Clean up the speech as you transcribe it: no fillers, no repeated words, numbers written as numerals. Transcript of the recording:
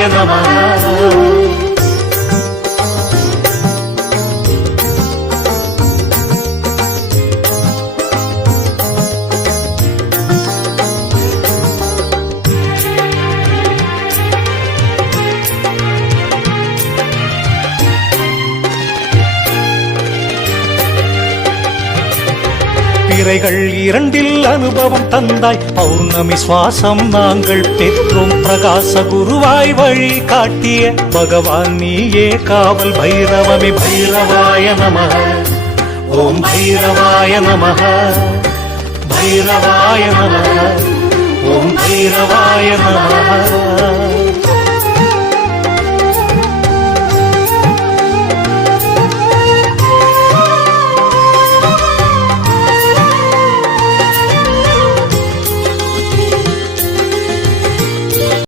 பைரவாய நமः. பிறைகள் இரண்டில் அனுபவம் தந்தாய், பௌர்ணமி சுவாசம் நாங்கள் பெற்றோம். பிரகாச குருவாய் வழி காட்டிய பகவான் நீயே காவல் பைரவமே பைரவாய நமः. ஓம் பைரவாய நமः. பைரவாய நமः. ஓம் பைரவாய நமः.